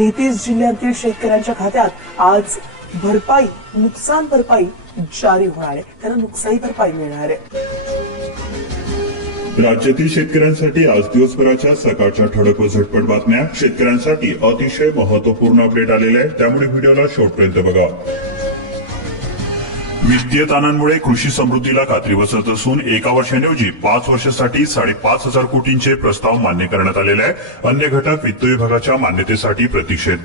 तेहतीस जिल्ह्यातील शेतकऱ्यांच्या खात्यात आज भरपाई नुकसान भरपाई जारी होणार आहे. त्यांना नुकसानी भरपाई मिळणार आहे. राज्यातील शेतकऱ्यांसाठी आज दिवसभराच्या सकाळच्या ठळक व झटपट बातम्या शेतकऱ्यांसाठी अतिशय महत्त्वपूर्ण अपडेट आलेले आहे त्यामुळे व्हिडिओला शेवटपर्यंत बघा. वित्तीय ताणांमुळे कृषी समृद्धीला खात्री बसत असून एका वर्षांऐवजी पाच वर्षासाठी साडेपाच हजार कोटींचे प्रस्ताव मान्य करण्यात आलेले आहे. अन्य घटक वित्त विभागाच्या मान्यतेसाठी प्रतीक्षेत.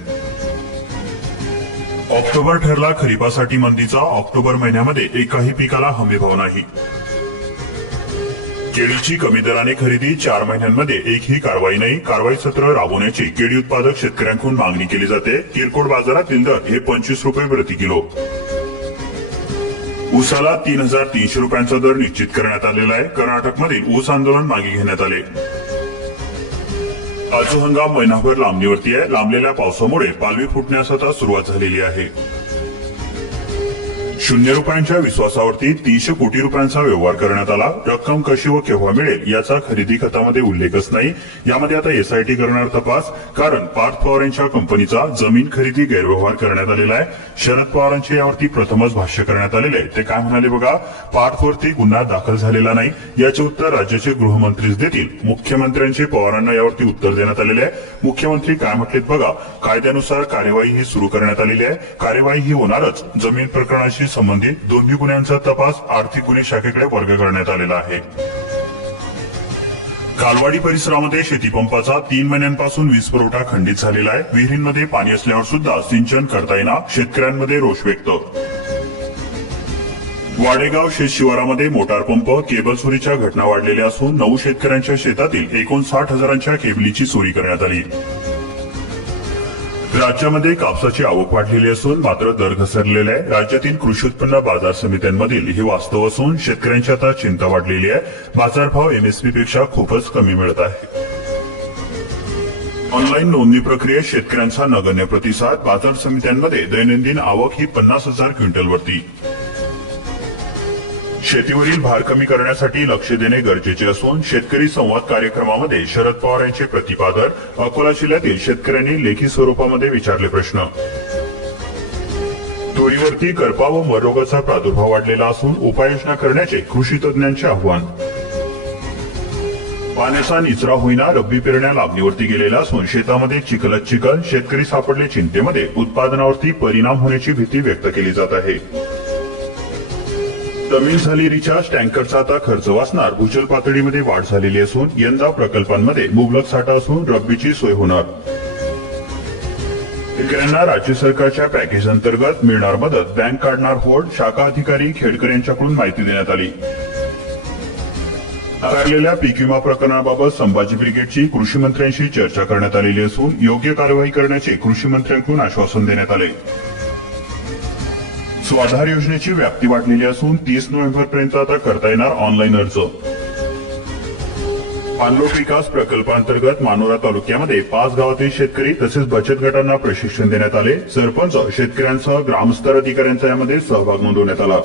ऑक्टोबर ठरला खरीपासाठी मंदीचा. ऑक्टोबर महिन्यामध्ये एकाही पिकाला हमीभाव नाही. केळीची कमी दराने खरेदी चार महिन्यांमध्ये एकही कारवाई नाही. कारवाई सत्र राबवण्याची केळी उत्पादक शेतकऱ्यांकडून मागणी केली जाते. किरकोळ बाजारातील दर हे पंचवीस रुपये प्रति किलो. ऊसाला तीन हजार तीनशे रुपयांचा दर निश्चित करण्यात आलेला आहे. कर्नाटकमधील ऊस आंदोलन मागे घेण्यात आले. आजू हंगाम महिनाभर लांबणीवरती आहे. लांबलेल्या पावसामुळे पालवी फुटण्यास आता सुरुवात झालेली आहे. शून्य रुपयांच्या विश्वासावरती तीनशे कोटी रुपयांचा व्यवहार करण्यात आला. रक्कम कशी व केव्हा मिळेल याचा खरेदी खतामध्ये उल्लेखच नाही. यामध्ये आता एसआयटी करणार तपास कारण पार्थ पवार यांच्या कंपनीचा जमीन खरेदी गैरव्यवहार करण्यात आलेला आहे. शरद पवारांचे यावरती प्रथमच भाष्य करण्यात आलेले आहे. ते काय म्हणाले बघा पार्थवरती गुन्हा दाखल झालेला नाही. याचे उत्तर राज्याचे गृहमंत्रीच देतील. मुख्यमंत्र्यांचे पवारांना यावरती उत्तर देण्यात आलेले आहे. मुख्यमंत्री काय म्हटलेत बघा कायद्यानुसार कार्यवाही ही सुरू करण्यात आलेली आहे. कार्यवाही ही होणारच. जमीन प्रकरणाशी संबंधित दोन्ही गुन्ह्यांचा तपास आर्थिक गुन्हे शाखेकडे वर्ग करण्यात आलेला आहे. कालवाडी परिसरामध्ये शेतीपंपाचा तीन महिन्यांपासून वीज पुरवठा खंडित झालेला आहे. विहिरींमध्ये पाणी असल्यावर सुद्धा सिंचन करता येणार शेतकऱ्यांमध्ये रोष व्यक्त. वाडेगाव शेत शिवारामध्ये मोटार पंप केबल चोरीच्या घटना वाढलेल्या असून नऊ शेतकऱ्यांच्या शेतातील एकोणसाठ हजारांच्या केबलीची चोरी करण्यात आली. राज्यामध्ये कापसाची आवक वाढलेली असून मात्र दर घसरलेले आहे. राज्यातील कृषी उत्पन्न बाजार समित्यांमधील हे वास्तव असून शेतकऱ्यांची आता चिंता वाढलेली आहे. बाजारभाव एमएसपी पेक्षा खूपच कमी मिळत आहे. ऑनलाईन नोंदणी प्रक्रियेत शेतकऱ्यांचा नगण्य प्रतिसाद बाजार समित्यांमध्ये दैनंदिन आवक ही पन्नास हजार क्विंटलवरती. शेतीवरील भार कमी करण्यासाठी लक्ष देणे गरजेचे असून शेतकरी संवाद कार्यक्रमामध्ये शरद पवार यांचे प्रतिपादन अकोला जिल्ह्यातील शेतकऱ्यांनी लेखी स्वरूपामध्ये विचारले प्रश्न. तुरीवरती करपा व मरोगाचा प्रादुर्भाव वाढलेला असून उपाययोजना करण्याचे कृषी तज्ज्ञांचे आव्हान. पाण्याचा निचरा होईना रब्बी पेरण्या लाभणीवरती गेलेला असून शेतामध्ये चिखलच चिखल शेतकरी सापडले चिंतेमध्ये उत्पादनावरती परिणाम होण्याची भीती व्यक्त केली जात आहे. कमी झाली रिचार्ज टँकरचा आता खर्च वाचणार. भूजल पातळीमध्ये वाढ झालेली असून यंदा प्रकल्पांमध्ये मुबलक साठा असून रब्बीची सोय होणार. शेतकऱ्यांना राज्य सरकारच्या पॅकेज अंतर्गत मिळणार मदत. बँक काढणार होल्ड शाखा अधिकारी खेडकर यांच्याकडून माहिती देण्यात आली. नाकारलेल्या पीक विमा प्रकरणाबाबत संभाजी ब्रिगेडची कृषी मंत्र्यांशी चर्चा करण्यात आलेली असून योग्य कार्यवाही करण्याचे कृषी मंत्र्यांकडून आश्वासन देण्यात आले. स्वाधार योजनेची व्याप्ती वाढलेली असून तीस नोव्हेंबर पर्यंत आता करता येणार ऑनलाईन अर्ज. पाणलोट विकास प्रकल्पांतर्गत मानोरा तालुक्यामध्ये पाच गावातील शेतकरी तसेच बचत गटांना प्रशिक्षण देण्यात आले. सरपंच शेतकऱ्यांसह ग्रामस्तर अधिकाऱ्यांचा यामध्ये सहभाग नोंदवण्यात आला.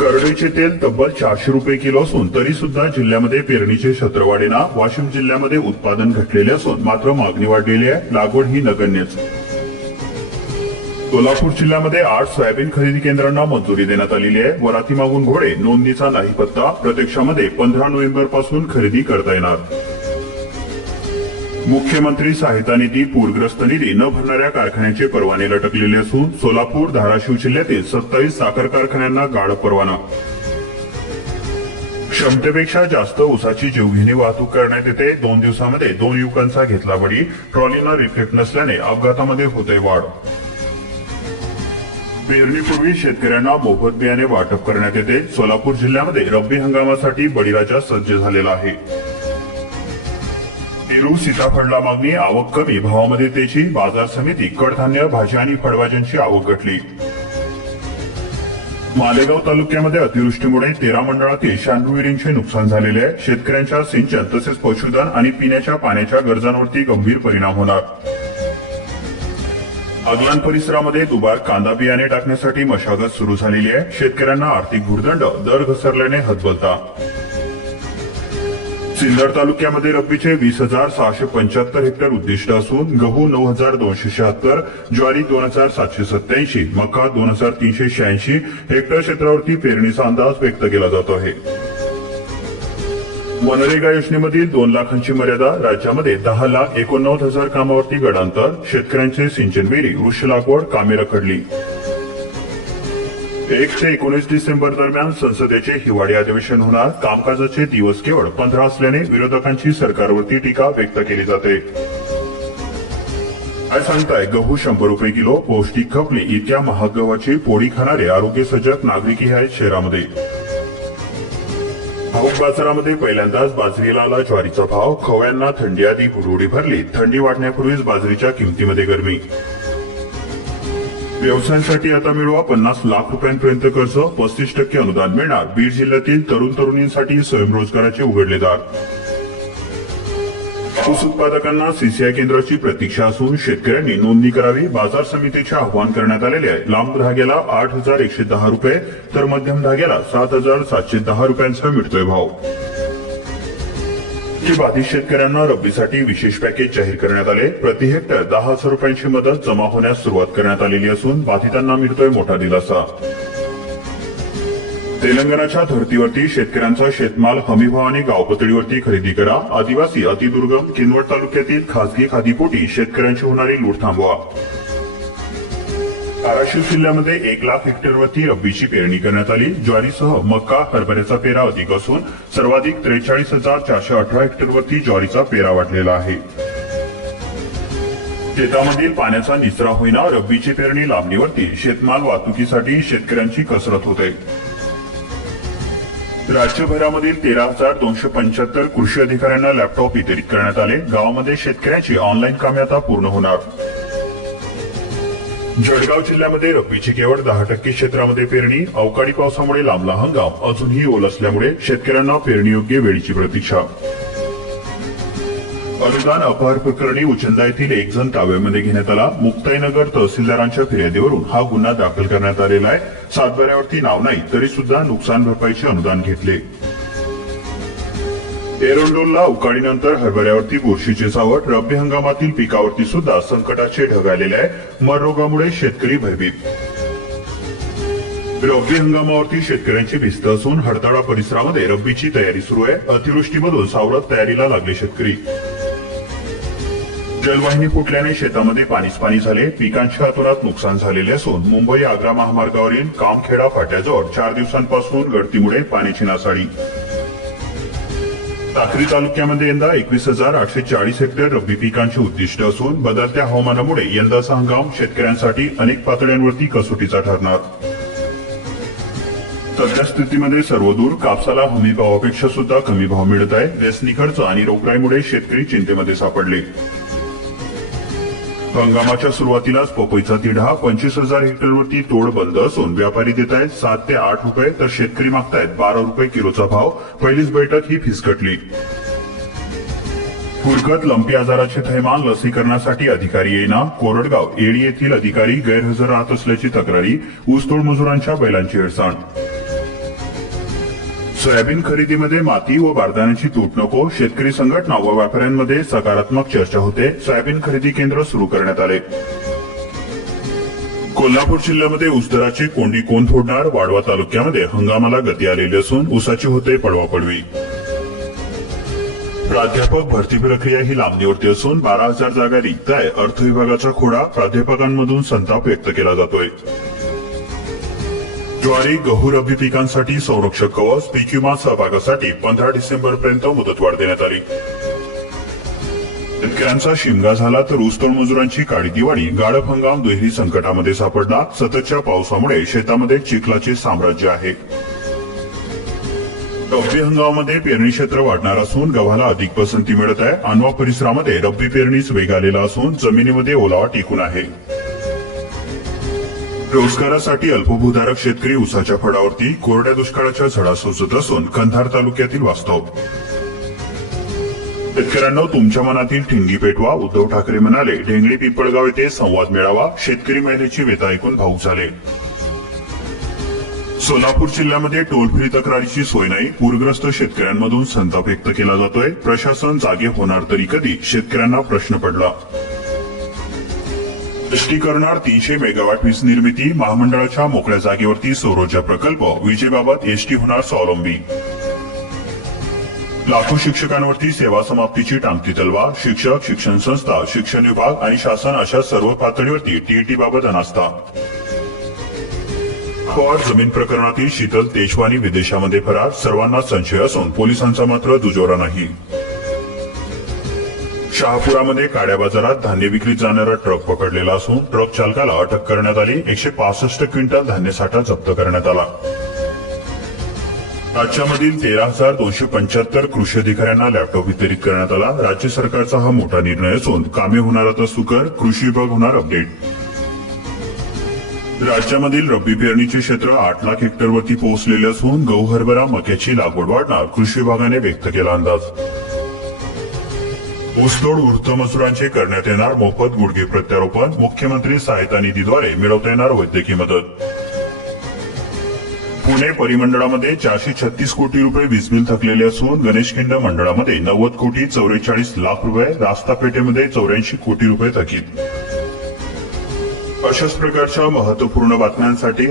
करडईचे तेल तब्बल चारशे रुपये किलो असून तरी सुद्धा जिल्ह्यामध्ये पेरणीचे क्षेत्र वाढेना. वाशिम जिल्ह्यामध्ये उत्पादन घटलेले असून मात्र मागणी वाढलेली आहे. लागवड ही नगण्यच. सोलापूर जिल्ह्यामध्ये आठ सोयाबीन खरेदी केंद्रांना मंजुरी देण्यात आलेली आहे. वराती मागून घोडे नोंदणीचा नाही पत्ता प्रत्यक्षामध्ये पंधरा नोव्हेंबरपासून खरेदी करता येणार. मुख्यमंत्री सहायता निधी पूरग्रस्त निधी न भरणाऱ्या कारखान्यांचे परवाने लटकलेले असून सोलापूर धाराशिव जिल्ह्यातील सत्तावीस साखर कारखान्यांना गाढ परवाना. क्षमतेपेक्षा जास्त ऊसाची जीवघेणी वाहतूक करण्यात येते. दोन दिवसामध्ये दोन युवकांचा घेतला बळी. ट्रॉलीना रिफ्लेक्ट नसल्याने अपघातामध्ये होते वाढ. पेरणीपूर्वी शेतकऱ्यांना मोफत बियाणे वाटप करण्यात येते. सोलापूर जिल्ह्यामध्ये रब्बी हंगामासाठी बळीराजा सज्ज झालेला आहे. पेरू सीताफळला मागणी आवक कमी भावामध्ये तेजी बाजार समिती कडधान्य भाज्या आणि फळभाज्यांची आवक घटली. मालेगाव तालुक्यामध्ये अतिवृष्टीमुळे तेरा मंडळातील शहाण्णव विहिरींचे नुकसान झालेले आहे. शेतकऱ्यांच्या सिंचन तसेच पशुधन आणि पिण्याच्या पाण्याच्या गरजांवरती गंभीर परिणाम होणार. अगलान परिसरामध्ये दुबार कांदा बियाणे टाकण्यासाठी मशागत सुरू झालेली आहे. शेतकऱ्यांना आर्थिक भूर्दंड दर घसरल्याने हतबलता. सिन्नर तालुक्यामध्ये रब्बीचे वीस हजार सहाशे पंच्याहत्तर हेक्टर उद्दिष्ट असून गहू नऊ हजार दोनशे शहात्तर ज्वारी दोन हजार सातशे सत्याऐंशी मका दोन हजार तीनशे शहाऐंशी हेक्टर क्षेत्रावरती पेरणीचा अंदाज व्यक्त केला जातो आहे. मनरेगा योजनेमधील दोन लाखांची मर्यादा राज्यामध्ये दहा लाख एकोणनव्वद हजार कामावरती गडांतर. शेतकऱ्यांचे सिंचन विहिरी वृक्ष लागवड कामे रखडली. एक ते एकोणीस डिसेंबर दरम्यान संसदेचे हिवाळी अधिवेशन होणार. कामकाजाचे दिवस केवळ पंधरा असल्याने विरोधकांची सरकारवरती टीका व्यक्त केली जाते. काय सांगताय? गहू शंभर रुपये किलो पौष्टिक खपली. इतक्या महाग गव्हाची पोळी खाणारे आरोग्य सजग नागरिकही आहेत शहरामध्ये. भाऊक बाजारामध्ये पहिल्यांदाच बाजरीला आला ज्वारीचा भाव खव्यांना थंडी आधी हुडहुडी भरली थंडी वाढण्यापूर्वीच बाजरीच्या किमतीमध्ये गरमी. व्यवसायांसाठी आता मिळवा पन्नास लाख रुपयांपर्यंत कर्ज पस्तीस टक्के अनुदान मिळणार. बीड जिल्ह्यातील तरुण तरुणींसाठी स्वयंरोजगाराचे उघडले दार ऊस उत्पादकांना सीसीआय केंद्राची प्रतीक्षा असून शेतकऱ्यांनी नोंदणी करावी बाजार समितीचे आवाहन करण्यात आलेले आहे. लांब धाग्याला आठ हजार एकशे दहा रुपये तर मध्यम धाग्याला सात हजार सातशे दहा रुपयांचा मिळतोय भाव. बाधित शेतकऱ्यांना रब्बीसाठी विशेष पॅकेज जाहीर करण्यात आले. प्रति हेक्टर दहा हजार रुपयांची मदत जमा होण्यास सुरुवात करण्यात आलेली असून बाधितांना मिळतोय मोठा दिलासा. तेलंगणाच्या धर्तीवरती शेतकऱ्यांचा शेतमाल हमीभावाने गावपातळीवरती खरेदी करा. आदिवासी अतिदुर्गम किनवट तालुक्यातील खासगी खादीपोटी शेतकऱ्यांची होणारी लूट थांबवा. धाराशिव जिल्ह्यामध्ये एक लाख हेक्टरवरती रब्बीची पेरणी करण्यात आली. ज्वारीसह मक्का हरभऱ्याचा पेरा अधिक असून सर्वाधिक त्रेचाळीस हजार चारशे अठरा हेक्टरवरती ज्वारीचा पेरा वाढलेला आहे. शेतामधील पाण्याचा निचरा होईना रब्बीची पेरणी लांबणीवरती शेतमाल वाहतुकीसाठी शेतकऱ्यांची कसरत होते. राज्यभरामधील तेरा हजार दोनशे पंच्याहत्तर कृषी अधिकाऱ्यांना लॅपटॉप वितरित करण्यात आले. गावामध्ये शेतकऱ्यांची ऑनलाईन कामे आता पूर्ण होणार. जळगाव जिल्ह्यामध्ये रब्बीची केवळ दहा टक्के क्षेत्रामध्ये पेरणी अवकाळी पावसामुळे लांबला हंगाम अजूनही ओल असल्यामुळे शेतकऱ्यांना पेरणीयोग्य वेळीची प्रतीक्षा. अनुदान अपहार प्रकरणी उचंदा येथील एक जण ताब्यामध्ये घेण्यात आला. मुक्ताईनगर तहसीलदारांच्या फिर्यादीवरून हा गुन्हा दाखल करण्यात आलेला आहे. सातबाऱ्यावरती नाव नाही तरी सुद्धा नुकसान भरपाईचे अनुदान घेतले. एरंडोलला उकाडीनंतर हरभऱ्यावरती बुरशीची सावट रब्बी हंगामातील पिकावरती सुद्धा संकटाचे ढग आलेले आहे. मर शेतकरी भयभीत. रब्बी हंगामावरती शेतकऱ्यांची भिस्त असून हडताळा परिसरामध्ये रब्बीची तयारी सुरू आहे. अतिवृष्टीमधून सावरत तयारीला लागले शेतकरी. जलवाहिनी फुटल्याने शेतामध्ये पाणीच पाणी झाले. पिकांच्या हातोरात नुकसान झालेले असून मुंबई आग्रा महामार्गावरील कामखेडा फाट्याजवळ चार दिवसांपासून गळतीमुळे पाण्याची नासाडी साक्री तालुक्यामध्ये यंदा एकवीस हजार आठशे चाळीस हेक्टर रब्बी पिकांचे उद्दिष्ट असून बदलत्या हवामानामुळे यंदाचा हंगाम शेतकऱ्यांसाठी अनेक पातळ्यांवरती कसोटीचा ठरणार. सध्या स्थितीमध्ये सर्वदूर कापसाला हमी भावापेक्षा सुद्धा कमी भाव मिळत आहे. व्यसनी खर्च आणि रोगराईमुळे शेतकरी चिंतेमध्ये सापडले. हंगामाच्या सुरुवातीलाच पपईचा तिढा पंचवीस हजार हेक्टरवरती तोड बंद असून व्यापारी देत आहेत सात ते आठ रुपये तर शेतकरी मागतायत बारा रुपये किलोचा भाव. पहिलीच बैठक ही फिसकटली. फुरकत लंपी आजाराचे थैमान लसीकरणासाठी अधिकारी येईना. कोरडगाव येळी येथील अधिकारी गैरहजर राहत असल्याची तक्रारी. ऊसतोड मजुरांच्या बैलांची अडचण सोयाबीन खरेदीमध्ये माती व बारदाण्याची तूट नको शेतकरी संघटना व व्यापाऱ्यांमध्ये सकारात्मक चर्चा होते सोयाबीन खरेदी केंद्र सुरू करण्यात आले. कोल्हापूर जिल्ह्यामध्ये ऊसदराची कोंडी कोण फोडणार वाडवा तालुक्यामध्ये हंगामाला गती आलेली असून ऊसाची होते पडवापडवी प्राध्यापक भरती प्रक्रिया ही लांबणीवरती असून बारा हजार जागा रिक्त आहे. अर्थ विभागाचा खोडा प्राध्यापकांमधून संताप व्यक्त केला जातोय. ज्वारी गहू रब्बी पिकांसाठी संरक्षक कवच पीक विमा सहभागासाठी पंधरा डिसेंबर पर्यंत मुदतवाढ देण्यात आली. शेतकऱ्यांचा शिमगा झाला तर ऊसतोड मजुरांची काळी दिवाळी गाळप हंगाम दुहेरी संकटामध्ये सापडला सततच्या पावसामुळे शेतामध्ये चिखलाचे साम्राज्य आहे. रब्बी हंगामामध्ये पेरणी क्षेत्र वाढणार असून गव्हाला अधिक पसंती मिळत आहे. अनवा परिसरामध्ये रब्बी पेरणीच वेग आलेला असून जमिनीमध्ये ओलावा टिकून आहे. रोजगारासाठी अल्पभूधारक शेतकरी उसाच्या फळावरती कोरड्या दुष्काळाच्या झडा सोसत असून कंधार तालुक्यातील वास्तव. शेतकऱ्यांना तुमच्या मनातील ठिणगी पेटवा उद्धव ठाकरे म्हणाले ढेंगळी पिंपळगाव येथे संवाद मिळावा शेतकरी महिलेची व्यथा ऐकून भाऊक झाले. सोलापूर जिल्ह्यामध्ये टोल फ्री तक्रारीची सोय नाही पूरग्रस्त शेतकऱ्यांमधून संताप व्यक्त केला जातोय प्रशासन जागे होणार तरी कधी शेतकऱ्यांना प्रश्न पडला. एसटी तीनशे मेगावॅट वीज निर्मिती महामंडळाच्या मोकळ्या जागेवरती सौरोर्जा प्रकल्प. विजेबाबत एसटी होणार स्वावलंबी. लाखो शिक्षकांवरती सेवा समाप्तीची टांगती तलवार. शिक्षक शिक्षण संस्था शिक्षण विभाग आणि शासन अशा सर्व पातळीवरती टीईटी बाबत अनास्था. पवार जमीन प्रकरणातील शीतल तेजवानी विदेशामध्ये फरार. सर्वांना संशय असून पोलिसांचा मात्र दुजोरा नाही. शहापुरामध्ये काड्या बाजारात धान्य विक्रीत जाणारा ट्रक पकडलेला असून ट्रक चालकाला अटक करण्यात आली. एकशे पासष्ट क्विंटल धान्य साठा जप्त करण्यात आला. राज्यामधील तेरा हजार दोनशे पंच्याहत्तर कृषी अधिकाऱ्यांना लॅपटॉप वितरित करण्यात आला. राज्य सरकारचा हा मोठा निर्णय असून कामे होणार आता सुकर कृषी विभाग होणार अपडेट. राज्यामधील रब्बी पेरणीचे क्षेत्र आठ लाख हेक्टरवरती पोहोचलेले असून गहू हरभरा मक्याची लागवड वाढणार कृषी विभागाने व्यक्त केला अंदाज. ऊसतोड वृत्तमजुरांचे करण्यात येणार मोफत गुडघे प्रत्यारोपण मुख्यमंत्री सहायता निधीद्वारे मिळवता येणार वैद्यकीय मदत. पुणे परिमंडळामध्ये चारशे छत्तीस कोटी रुपये वीज बिल थकलेले असून गणेशखिंड मंडळामध्ये नव्वद कोटी चौवेचाळीस लाख रुपये रास्ता पेठेमध्ये चौऱ्याऐंशी कोटी रुपये थकीत. अशाच प्रकारच्या महत्त्वपूर्ण बातम्यांसाठी